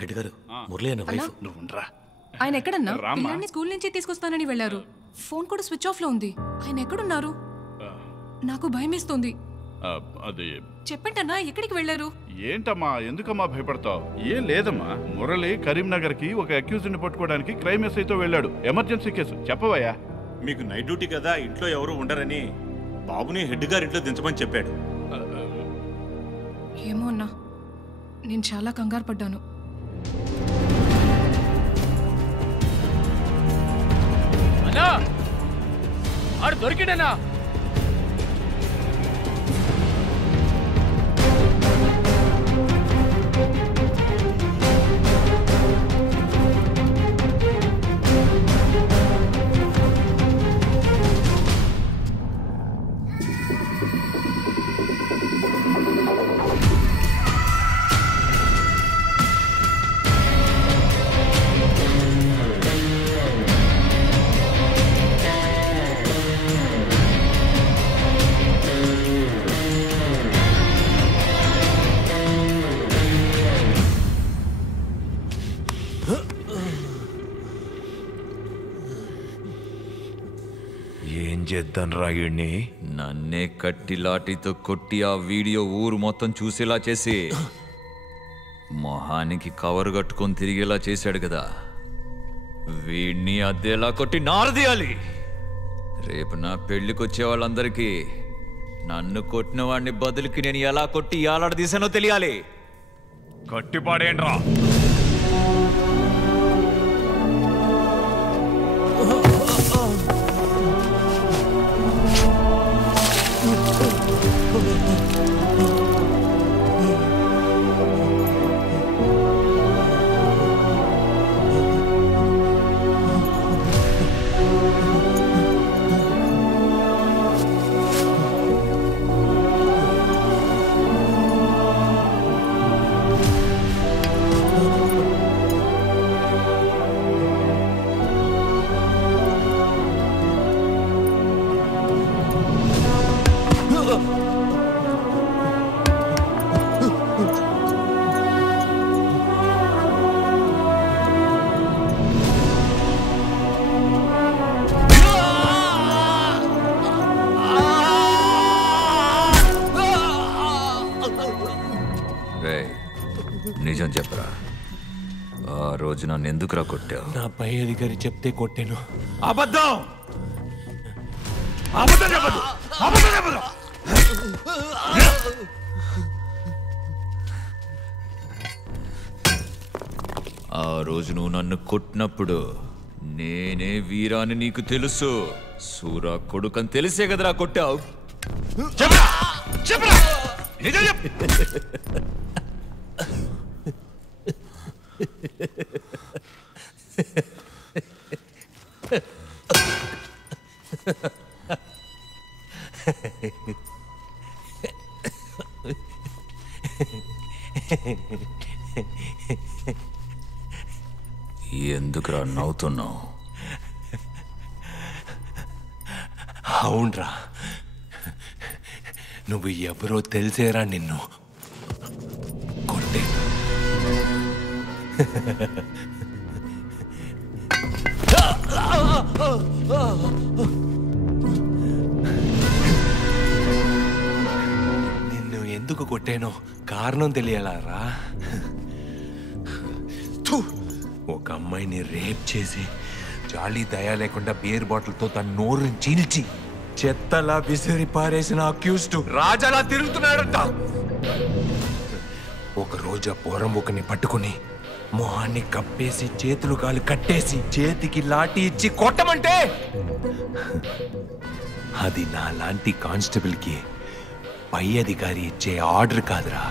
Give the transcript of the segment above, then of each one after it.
Head గారు మురళి అన్న wife. నువ్వు ఉండరా. ఆయన ఎక్కడన్నా? పిల్లాన్ని స్కూల్ నుంచి తీసుకొస్తానని వెళ్లారు. ఫోన్ కూడా స్విచ్ ఆఫ్ లో ఉంది. ఆయన ఎక్కడున్నారు? నాకు భయమేస్తుంది. అది చెప్పంటన్నా, ఎక్కడికి వెళ్లారు? ఏంటమ్మా, ఎందుకమ్మా భయపడతావు? ఏం లేదమ్మా, మురళి కరీంనగర్ కి ఒక అక్యూజ్డ్ ని పట్టుకోవడానికి క్రైమ్ ఎస్ఐతో వెళ్ళాడు. Emergency case. చెప్పవయ్యా. మీకు నైట్ డ్యూటీ కదా, ఇంట్లో ఎవరు ఉండరని బాబుని హెడ్ గారి ఇంట్లో దించమని చెప్పాడు. ఏమో అన్నా, నేను చాలా కంగారు పడ్డాను. అన్నా, ఆడు దొరికిడన్నా. రాయుడిని నన్నే కట్టి లాఠీతో కొట్టి ఆ వీడియో ఊరు మొత్తం చూసేలా చేసి మొహానికి కవర్ కట్టుకొని తిరిగేలా చేశాడు కదా. వీడిని అద్దెలా కొట్టి నారదీయాలి. రేపు నా పెళ్లికొచ్చే వాళ్ళందరికీ నన్ను కొట్టిన వాడిని బదులుకి నేను ఎలా కొట్టి ఏలాడదీశానో తెలియాలి. కట్టిపాడేంట్రా. నిజం చెప్పరా, ఆ రోజు నన్ను ఎందుకురా కొట్టావు? నా పై అధికారి చెప్తే కొట్టాను. అబద్ధం. అబద్ధం చెప్పదు. అబద్ధం చెప్పదు. ఆ రోజు నువ్వు నన్ను కొట్టినప్పుడు నేనే వీరాని నీకు తెలుసు. సూరా కొడుకని తెలిసే కదరా కొట్టావు. చెప్పరా. చెప్పరా. నిజం చెప్పు. ఎందుకురా నవ్వుతున్నావు? అవునరా, నువ్వు ఎవరో తెలిసేరా నిన్ను కొట్టే. నిన్ను ఎందుకు కొట్టానో కారణం తెలియాలరా. ఒక అమ్మాయిని రేప్ చేసి జాలి దయా లేకుండా బియర్ బాటిల్తో తన నోరుని చీల్చి చెత్తలా విసిరి పారేసిన అక్యూజ్డ్ రాజాలా తిరుగుతున్నాడంట. ఒకరోజు ఆ పోరంబుకని పట్టుకుని మొహాన్ని కప్పేసి చేతులు కాలు కట్టేసి చేతికి లాఠీ ఇచ్చి కొట్టమంటే అది నా లాంటి కానిస్టేబుల్కి పై అధికారి ఇచ్చే ఆర్డర్ కాదురా,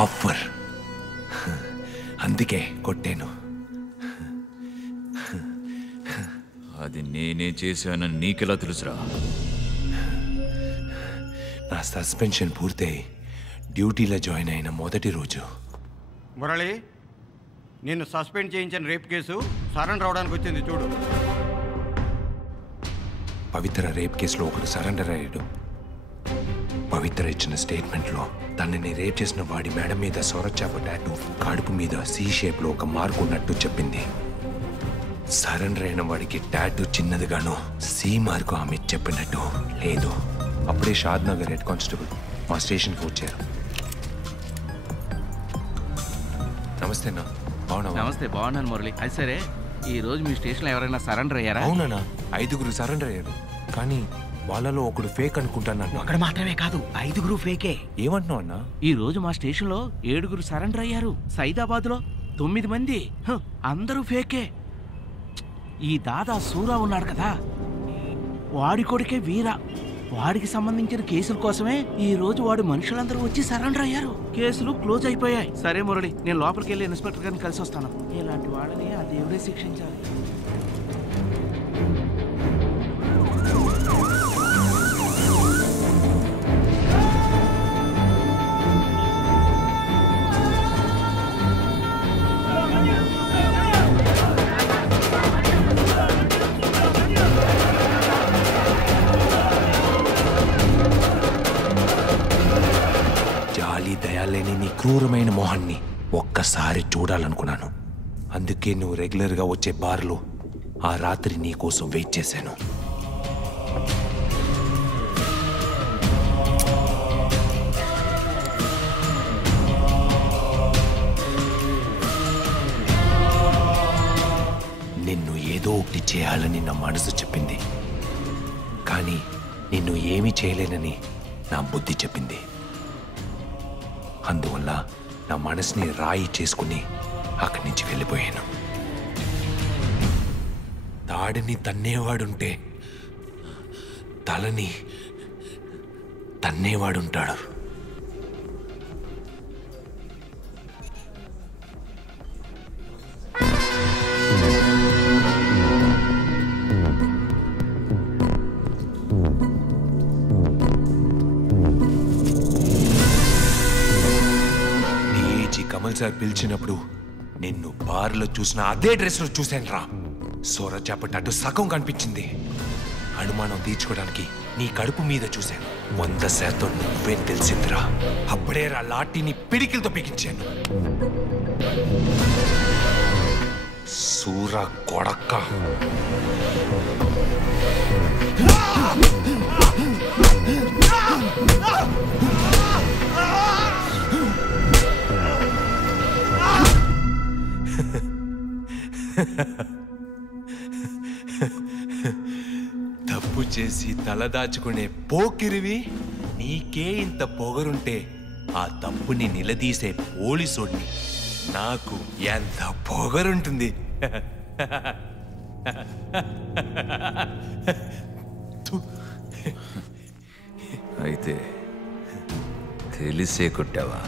ఆఫర్. అందుకే కొట్టాను. అది నేనే చేశానని నీకెలా తెలుసురా? నా సస్పెన్షన్ పూర్తయి డ్యూటీలో జాయిన్ అయిన మొదటి రోజు. మురళి, నిన్ను సస్పెండ్ చేయించిన రేప్ కేసు సరెండర్ అవడానికి వచ్చింది చూడు. పవిత్ర రేప్ కేసులో ఒకరు సరెండర్ అయ్యాడు. పవిత్ర ఇచ్చిన స్టేట్మెంట్లో తనని రేప్ చేసిన వాడి మేడ మీద సొరచాప టాటూ, కడుపు మీద సి షేప్లో ఒక మార్కు ఉన్నట్టు చెప్పింది. సరెండర్ అయిన వాడికి టాటూ చిన్నదిగాను, సి మార్కు ఆమె చెప్పినట్టు లేదు. అప్పుడే షాద్ నగర్ హెడ్ కానిస్టేబుల్ మా స్టేషన్కి వచ్చారు. నమస్తే అన్న, బాగున్నావా? నమస్తే, బాగున్నాను మురళి. అది సరే, ఈ రోజు మీ స్టేషన్లో ఎవరైనా సరెండర్ అయ్యారా? అవునన్నా, 5 సరెండర్ అయ్యారు. కానీ వాళ్ళలో ఒకడు ఫేక్ అనుకుంటాను. అక్కడ మాత్రమే కాదు, 5 ఫేకే. ఏమంటున్నావు అన్నా? ఈ రోజు మా స్టేషన్లో 7 సరెండర్ అయ్యారు. సైదాబాద్ లో 9 మంది, అందరూ ఫేకే. ఈ దాదా సూరా ఉన్నాడు కదా, వాడి కొడుకే వీర. వాడికి సంబంధించిన కేసుల కోసమే ఈ రోజు వాడు మనుషులందరూ వచ్చి సరెండర్ అయ్యారు. కేసులు క్లోజ్ అయిపోయాయి. సరే మురళి, నేను లోపలికి వెళ్ళి ఇన్స్పెక్టర్ గారిని కలిసి వస్తాను. ఇలాంటి వాళ్ళని ఆ దేవుడే శిక్షించాలి. దయాలేని నీ క్రూరమైన మొహాన్ని ఒక్కసారి చూడాలనుకున్నాను. అందుకే నువ్వు రెగ్యులర్గా వచ్చే బార్లో ఆ రాత్రి నీ కోసం వెయిట్ చేశాను. నిన్ను ఏదో ఒకటి చేయాలని నా మనసు చెప్పింది, కానీ నిన్ను ఏమీ చేయలేనని నా బుద్ధి చెప్పింది. అందువల్ల నా మనసుని రాయి చేసుకుని అక్కడి నుంచి వెళ్ళిపోయాను. తాడిని తన్నేవాడుంటే తలని తన్నేవాడుంటాడు. కమల్ సార్ పిలిచినప్పుడు నిన్ను బార్లో చూసిన అదే డ్రెస్లో చూశాను రా. సొరచాప టాటూ సగం కనిపించింది. అనుమానం తీర్చుకోవడానికి నీ కడుపు మీద చూశాను. 100% నువ్వేం తెలిసిందిరా. అప్పుడే రా లాఠీని పిడికిలతో పిగించాను. సూర కొడక్క. తప్పు చేసి తలదాచుకునే పోకిరివి, నీకే ఇంత పొగరుంటే ఆ తప్పుని నిలదీసే పోలీసోడిని నాకు ఎంత పొగరుంటుంది. అయితే తెలిసే కొట్టావా?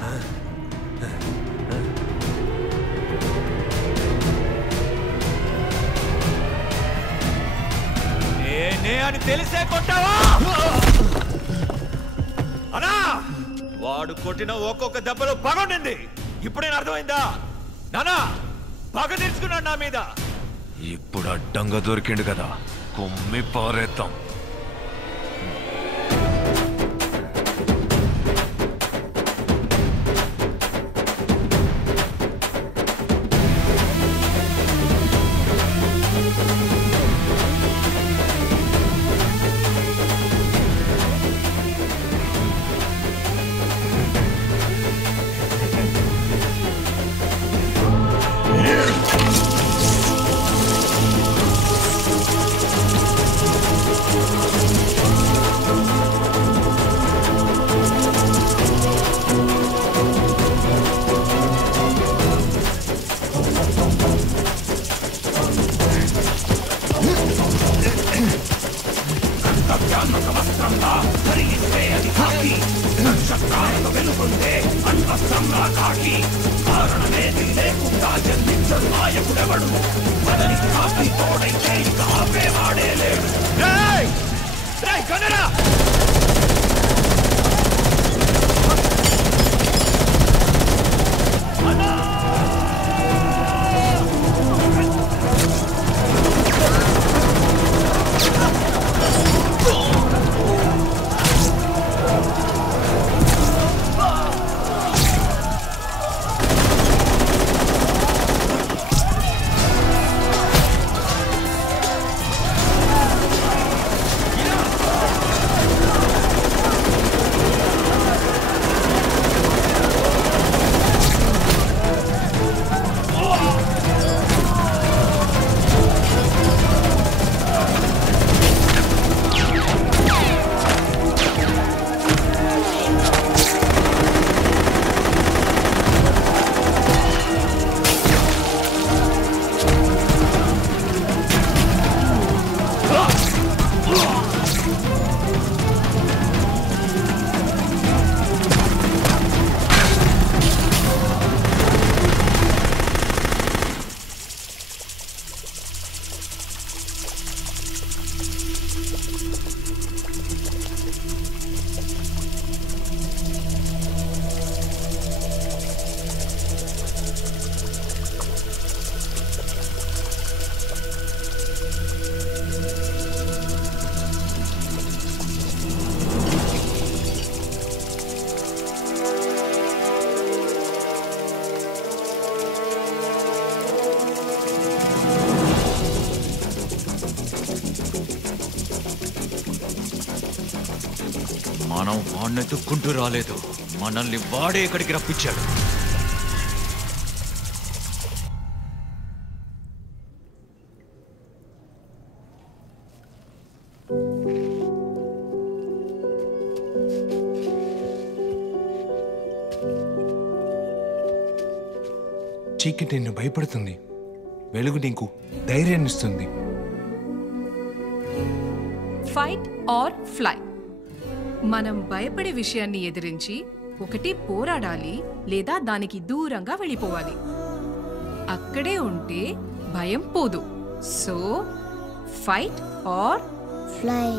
అని తెలిసే కొట్టావా? అనా, వాడు కొట్టిన ఒక్కొక్క దెబ్బలో పగొండింది. ఇప్పుడేనా అర్థమైందా? నానా పగ తీర్చుకున్నాడు నా మీద. ఇప్పుడు అడ్డంగా దొరికిండు కదా, కొమ్మి పారేద్దాం. నన్ను ఎత్తుక్కుంటూ రాలేదు, మనల్ని వాడే ఇక్కడికి రప్పించాడు. చీకటి నిన్ను భయపడుతుంది, వెలుగు నీకు ధైర్యాన్ని ఇస్తుంది. Fight or fly. మనం భయపడే విషయాన్ని ఎదిరించి ఒకటి పోరాడాలి లేదా దానికి దూరంగా వెళ్ళిపోవాలి. అక్కడే ఉంటే భయం పోదు. So fight or fly.